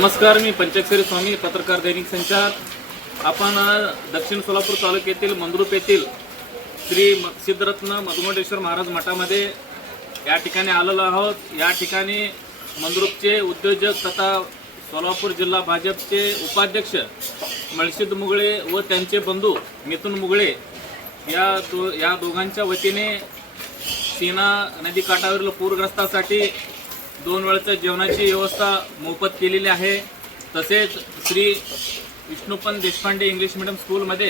नमस्कार मी पंचाक्षरी स्वामी पत्रकार दैनिक संचार. आपण दक्षिण सोलापूर तालुक्यातील मंद्रुप येथील श्री सिद्धरत्न मधुमटेश्वर महाराज मठामध्ये या ठिकाणी आलेलो आहोत. या ठिकाणी मंद्रुपचे उद्योजक तथा सोलापूर जिल्हा भाजपचे उपाध्यक्ष मळशिद मुगळे व त्यांचे बंधू मिथुन मुगळे या दो या दोघांच्या वतीने सीना नदी काठावरील पूरग्रस्तासाठी दोन वेळचं जेवणाची व्यवस्था मोफत केलेली आहे. तसेच श्री विष्णुपन देशपांडे इंग्लिश मिडियम स्कूलमध्ये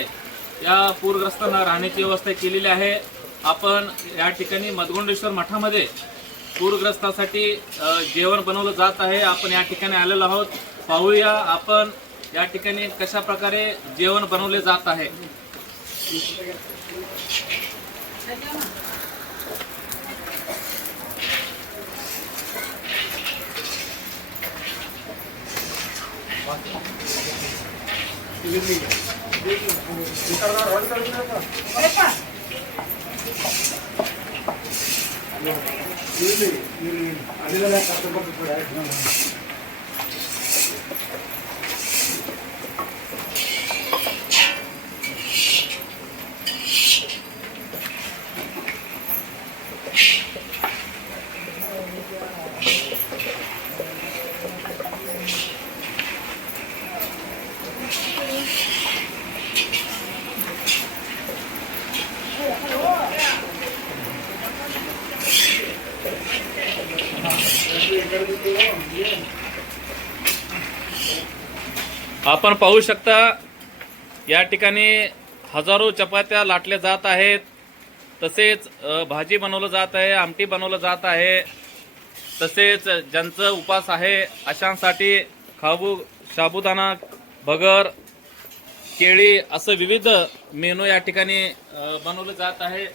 या पूरग्रस्तांना राहण्याची व्यवस्था केलेली आहे. आपण या ठिकाणी मधगोंडेश्वर मठामध्ये पूरग्रस्तासाठी जेवण बनवलं जात आहे. आपण या ठिकाणी आलेलो आहोत. पाहूया आपण या ठिकाणी कशा प्रकारे जेवण बनवले जात आहे. అదిలో కష్టపడుతున్నాడు आपण पाहू शकता या ठिकाणी हजारो चपात्या लाटल्या जात आहेत. तसेच भाजी बनवलं जात आहे आमटी बनवलं जात आहे. तसेच ज्यांचं उपास आहे अशांसाठी खाबू साबुदाणा भगर केळी असं विविध मेनू या ठिकाणी बनवलं जात आहे.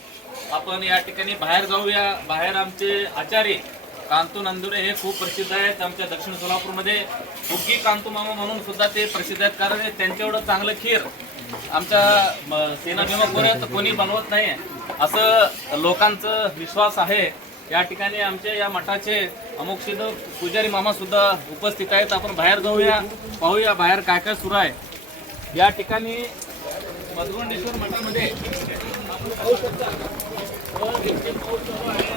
आपण या ठिकाणी बाहेर जाऊया. बाहेर आमचे आचारी कांतू नंदुरे हे खूप प्रसिद्ध आहेत आमच्या दक्षिण सोलापूरमध्ये. हुग्गी कांतू मामा म्हणून सुद्धा ते प्रसिद्ध आहेत. कारण हे त्यांच्या एवढं चांगलं खीर आमच्या सेना भीमा भीमापुरात कोणी बनवत नाही असं लोकांचं विश्वास आहे. या ठिकाणी आमच्या या मठाचे अमुक सिद्ध पुजारी मामा सुद्धा उपस्थित आहेत. आपण बाहेर जाऊया पाहूया बाहेर काय काय सुरू आहे. या ठिकाणी मधुवंडेश्वर मठामध्ये आपण पाहू शकता पाऊस आहे.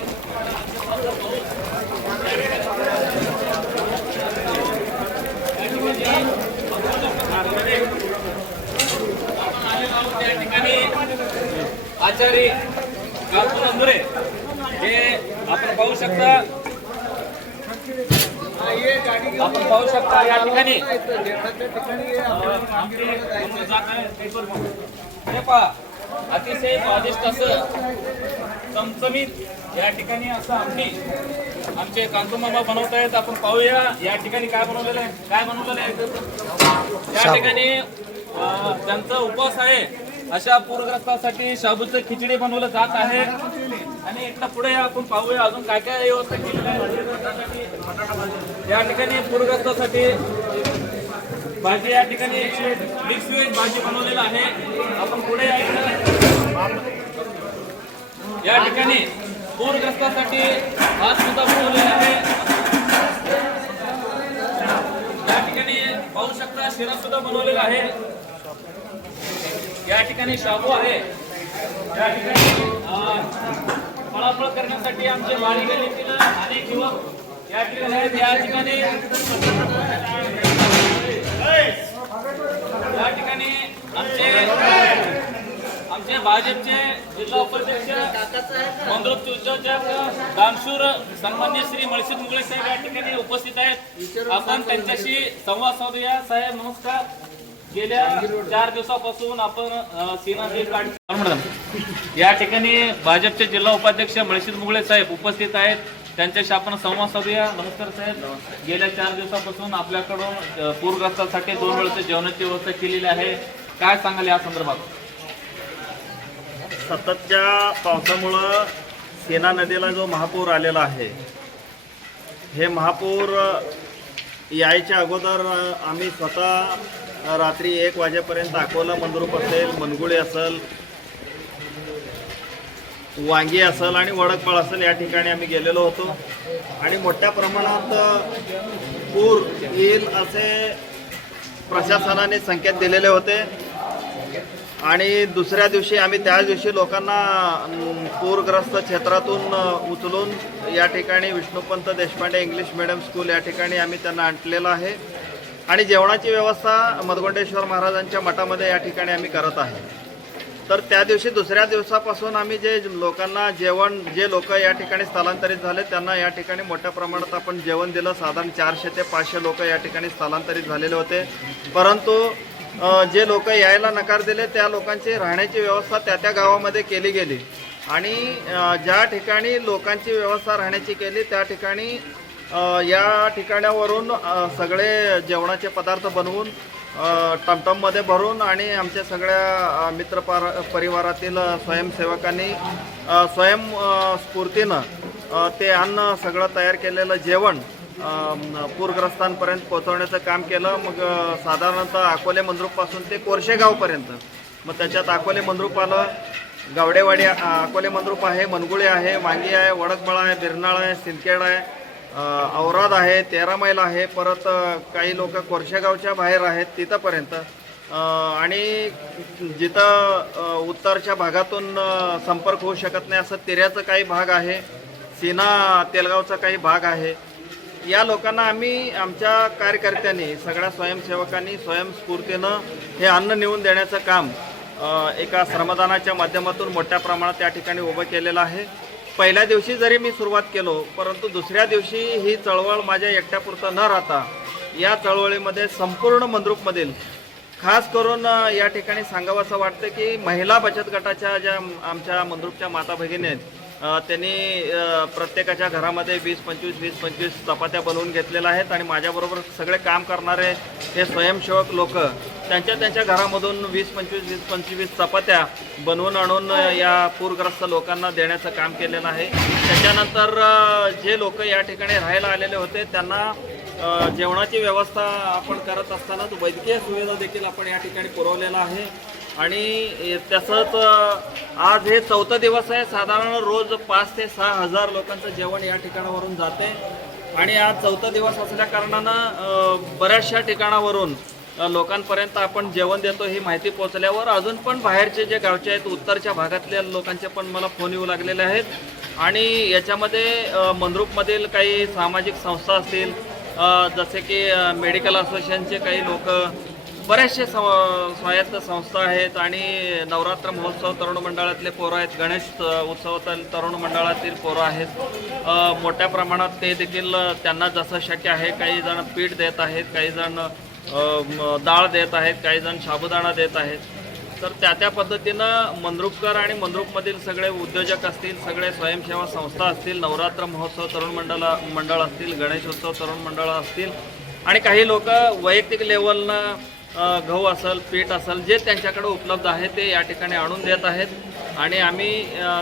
आपण आलेलो आहोत त्या ठिकाणी आचार्य हे आपण पाहू शकता आपण पाहू शकता या ठिकाणी. हे अतिशय स्वादिष्ट असं चमचमीत या ठिकाणी असं आमटी आमचे कांतू मामा बनवत आहेत. आपण पाहूया या ठिकाणी काय बनवलेलं आहे काय बनवलेलं आहे. या ठिकाणी त्यांचा उपवास आहे. अशा पूरग्रस्तासाठी शाबूचं खिचडी बनवलं जात आहे. आणि एकदा पुढे आपण पाहूया अजून काय काय व्यवस्था केलेली आहे. या ठिकाणी पूरग्रस्तासाठी भाजी या ठिकाणी मिक्स व्हेज भाजी बनवलेला आहे. आपण पुढे या ठिकाणी पूरग्रस्तासाठी भात सुद्धा बनवलेला आहे. या ठिकाणी पाहू शकता शिरा सुद्धा बनवलेला आहे. या ठिकाणी शाबू आहे. या ठिकाणी फळाफळ करण्यासाठी आमचे वाडी गल्लीतील अनेक युवक या ठिकाणी या ठिकाणी या ठिकाणी आमचे आमचे भाजपचे जिल्हा उपाध्यक्ष मंगरूप उद्योजक दानशूर सन्मान्य श्री मळशीद मुगळे साहेब या ठिकाणी उपस्थित आहेत आपण त्यांच्याशी संवाद साधूया साहेब नमस्कार गेल्या चार दिवसापासून आपण अ, मॅडम या ठिकाणी भाजपचे जिल्हा उपाध्यक्ष मळशीद मुगळे साहेब उपस्थित आहेत. त्यांच्याशी आपण संवाद साधूया. नमस्कार साहेब. गेल्या चार दिवसापासून आपल्याकडून पूरग्रस्तांसाठी दोन वेळचं जेवणाची व्यवस्था केलेली आहे. काय सांगाल या संदर्भात? सततच्या पावसामुळं सेना नदीला जो महापूर आलेला आहे हे महापूर यायच्या अगोदर आम्ही स्वतः रात्री एक वाजेपर्यंत अकोला मंद्रुप असेल मनगुळे असेल वांगी असेल आणि वडकपाळ असेल या ठिकाणी आम्ही गेलेलो होतो. आणि मोठ्या प्रमाणात पूर येईल असे प्रशासनाने संकेत दिलेले होते. आणि दुसऱ्या दिवशी आम्ही त्याच दिवशी लोकांना पूरग्रस्त क्षेत्रातून उचलून या ठिकाणी Vishnupant Deshpande English medium school या ठिकाणी आम्ही त्यांना आणलेलं आहे. आणि जेवणाची व्यवस्था मधगोंडेश्वर महाराजांच्या मठामध्ये या ठिकाणी आम्ही करत आहे. तर त्या दिवशी दुसऱ्या दिवसापासून आम्ही जे लोकांना जेवण जे लोक या ठिकाणी स्थलांतरित झाले त्यांना या ठिकाणी मोठ्या प्रमाणात आपण जेवण दिलं. साधारण चारशे ते पाचशे लोक या ठिकाणी स्थलांतरित झालेले होते. परंतु जे लोक यायला नकार दिले त्या लोकांची राहण्याची व्यवस्था त्या त्या गावामध्ये केली गेली. आणि ज्या ठिकाणी लोकांची व्यवस्था राहण्याची केली त्या ठिकाणी या ठिकाणावरून सगळे जेवणाचे पदार्थ बनवून टमटममध्ये भरून आणि आमच्या सगळ्या मित्र पार परिवारातील स्वयंसेवकांनी स्वयंस्फूर्तीनं स्वयं स्फूर्तीनं ते अन्न सगळं तयार केलेलं जेवण पूरग्रस्तांपर्यंत पोहोचवण्याचं काम केलं. मग साधारणतः अकोले मंद्रुपपासून ते कोरशेगावपर्यंत मग त्याच्यात अकोले मंद्रुप आलं गावडेवाडी अकोले मंद्रुप आहे मनगुळे आहे वांगी आहे वडकबळा आहे बिरनाळ आहे सिंदखेड आहे औराद आहे तेरा मैल आहे परत काही लोक कोरशेगावच्या बाहेर आहेत तिथंपर्यंत. आणि जिथं उत्तरच्या भागातून संपर्क होऊ शकत नाही असं तिऱ्याचा काही भाग आहे सीना तेलगावचा काही भाग आहे. या लोकांना आम्ही आमच्या कार्यकर्त्यांनी सगळ्या स्वयंसेवकांनी स्वयंस्फूर्तीनं हे अन्न नेऊन देण्याचं काम एका श्रमदानाच्या माध्यमातून मोठ्या प्रमाणात त्या ठिकाणी उभं केलेलं आहे. पहिल्या दिवशी जरी मी सुरुवात केलो परंतु दुसऱ्या दिवशी ही चळवळ माझ्या एकट्यापुरतं न राहता या चळवळीमध्ये संपूर्ण मंद्रुपमधील खास करून या ठिकाणी सांगावं वाटतं की महिला बचत गटाच्या ज्या आमच्या मंद्रुपच्या माता भगिनी आहेत त्यांनी प्रत्येकाच्या घरामध्ये वीस पंचवीस वीस पंचवीस चपात्या बनवून घेतलेल्या आहेत आणि माझ्याबरोबर सगळे काम करणारे हे स्वयंसेवक लोक त्यांच्या त्यांच्या घरामधून वीस पंचवीस वीस पंचवीस चपात्या बनवून आणून या पूरग्रस्त लोकांना देण्याचं काम केलेलं आहे. त्याच्यानंतर जे लोक या ठिकाणी राहायला आलेले होते त्यांना जेवणाची व्यवस्था आपण करत असतानाच वैद्यकीय सुविधा देखील आपण या ठिकाणी पुरवलेला आहे. आणि तसंच आज हे चौथा दिवस आहे. साधारण रोज पाच ते सहा हजार लोकांचं जेवण या ठिकाणावरून जाते. आणि आज चौथा दिवस असल्या कारणानं बऱ्याचशा ठिकाणावरून लोकांपर्यंत आपण जेवण देतो ही माहिती पोहोचल्यावर अजून पण बाहेरचे जे गावचे आहेत उत्तरच्या भागातल्या लोकांचे पण मला फोन येऊ लागलेले आहेत. आणि याच्यामध्ये मनरूपमधील काही सामाजिक संस्था असतील जसे की मेडिकल असोसिएशनचे काही लोक बरेचसे सं स्वायत्त संस्था आहेत आणि नवरात्र महोत्सव तरुण मंडळातले पोरं आहेत गणेश उत्सवातील तरुण मंडळातील पोरं आहेत. मोठ्या प्रमाणात ते देखील त्यांना जसं शक्य आहे काही जण पीठ देत आहेत काही जण डाळ देत आहेत काही जण साबुदाणा देत आहेत. तर त्या त्या पद्धतीनं मंद्रुपकर आणि मंद्रुपमधील सगळे उद्योजक असतील सगळे स्वयंसेवा संस्था असतील नवरात्र महोत्सव तरुण मंडळ मंडळ असतील गणेशोत्सव तरुण मंडळ असतील आणि काही लोक वैयक्तिक लेवलनं गहू असेल पीठ असेल जे त्यांच्याकडे उपलब्ध आहे ते या ठिकाणी आणून देत आहेत. आणि आम्ही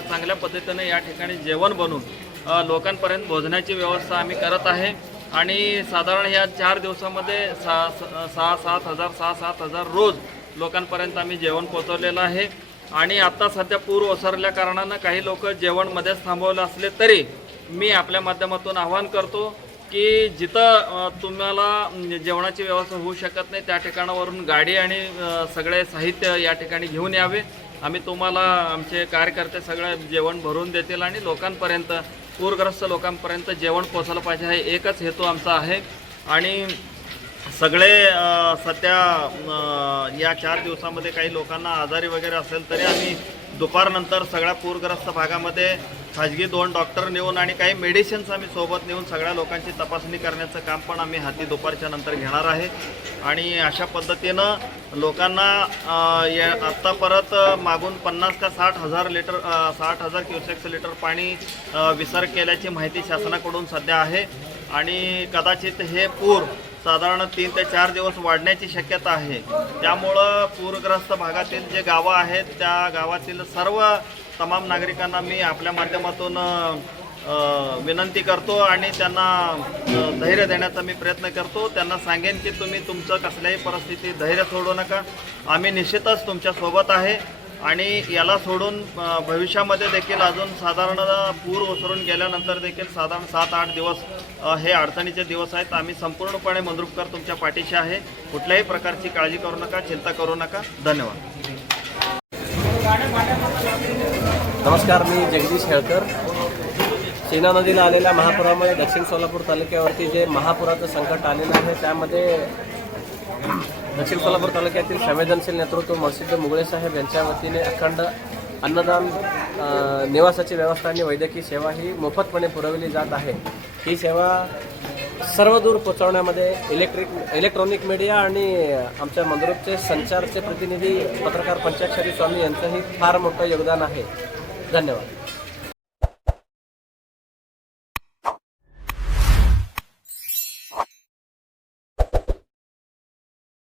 चांगल्या पद्धतीने या ठिकाणी जेवण बनवून लोकांपर्यंत भोजनाची व्यवस्था आम्ही करत आहे. आणि साधारण या चार दिवसामध्ये सहा सहा सात हजार सहा सात हजार रोज लोकांपर्यंत आम्ही जेवण पोचवलेलं आहे. आणि आत्ता सध्या पूर ओसरल्या कारणानं काही लोक जेवण मध्येच थांबवलं असले तरी मी आपल्या माध्यमातून आवाहन करतो की जिथं तुम्हाला जेवणाची व्यवस्था होऊ शकत नाही त्या ठिकाणावरून गाडी आणि सगळे साहित्य या ठिकाणी घेऊन यावे. आम्ही तुम्हाला आमचे कार्यकर्ते सगळं जेवण भरून देतील आणि लोकांपर्यंत पूरग्रस्त लोकांपर्यंत जेवण पोचायला पाहिजे हा एकच हेतू आमचा आहे. आणि सगळे सध्या या चार दिवसामध्ये काही लोकांना आजारी वगैरे असेल तरी आम्ही दुपारनंतर सगळ्या पूरग्रस्त भागामध्ये खाजगी दोन डॉक्टर नेऊन आणि काही मेडिसिन्स आम्ही सोबत नेऊन सगळ्या लोकांची तपासणी करण्याचं काम पण आम्ही हाती दुपारच्या नंतर घेणार आहे. आणि अशा पद्धतीनं लोकांना या आत्ता परत मागून पन्नास का साठ हजार लिटर साठ हजार क्युसेक्स लिटर पाणी विसर्ग केल्याची माहिती शासनाकडून सध्या आहे. आणि कदाचित हे पूर साधारण तीन ते चार दिवस वाढण्याची शक्यता आहे. त्यामुळं पूरग्रस्त भागातील जे गावं आहेत त्या गावातील सर्व तमाम नागरिकांना मी आपल्या माध्यमातून विनंती करतो आणि त्यांना धैर्य देण्याचा मी प्रयत्न करतो. त्यांना सांगेन की तुम्ही तुमचं कसल्याही परिस्थितीत धैर्य सोडू नका. आम्ही निश्चितच तुमच्यासोबत आहे. आणि याला सोडून भविष्यामध्ये देखील अजून साधारण पूर ओसरून गेल्यानंतर देखील साधारण सात आठ दिवस हे अडचणीचे दिवस आहेत. आम्ही संपूर्णपणे मंद्रुपकर तुमच्या पाठीशी आहे. कुठल्याही प्रकारची काळजी करू नका चिंता करू नका. धन्यवाद. नमस्कार मी जगदीश हेळकर. सेना नदीला आलेल्या महापुरामुळे दक्षिण सोलापूर तालुक्यावरती जे महापुराचं संकट आलेलं आहे त्यामध्ये दक्षिण सोलापूर तालुक्यातील संवेदनशील नेतृत्व मर्सिद्ध मुगळे साहेब यांच्या वतीने अखंड अन्नदान निवासाची व्यवस्था आणि वैद्यकीय सेवा ही मोफतपणे पुरवली जात आहे. ही सेवा सर्व दूर पोचवण्यामध्ये इलेक्ट्रिक इलेक्ट्रॉनिक मीडिया आणि आमच्या मंदरूपचे संचारचे प्रतिनिधी पत्रकार पंचाक्षरी स्वामी यांचंही फार मोठं योगदान आहे. धन्यवाद.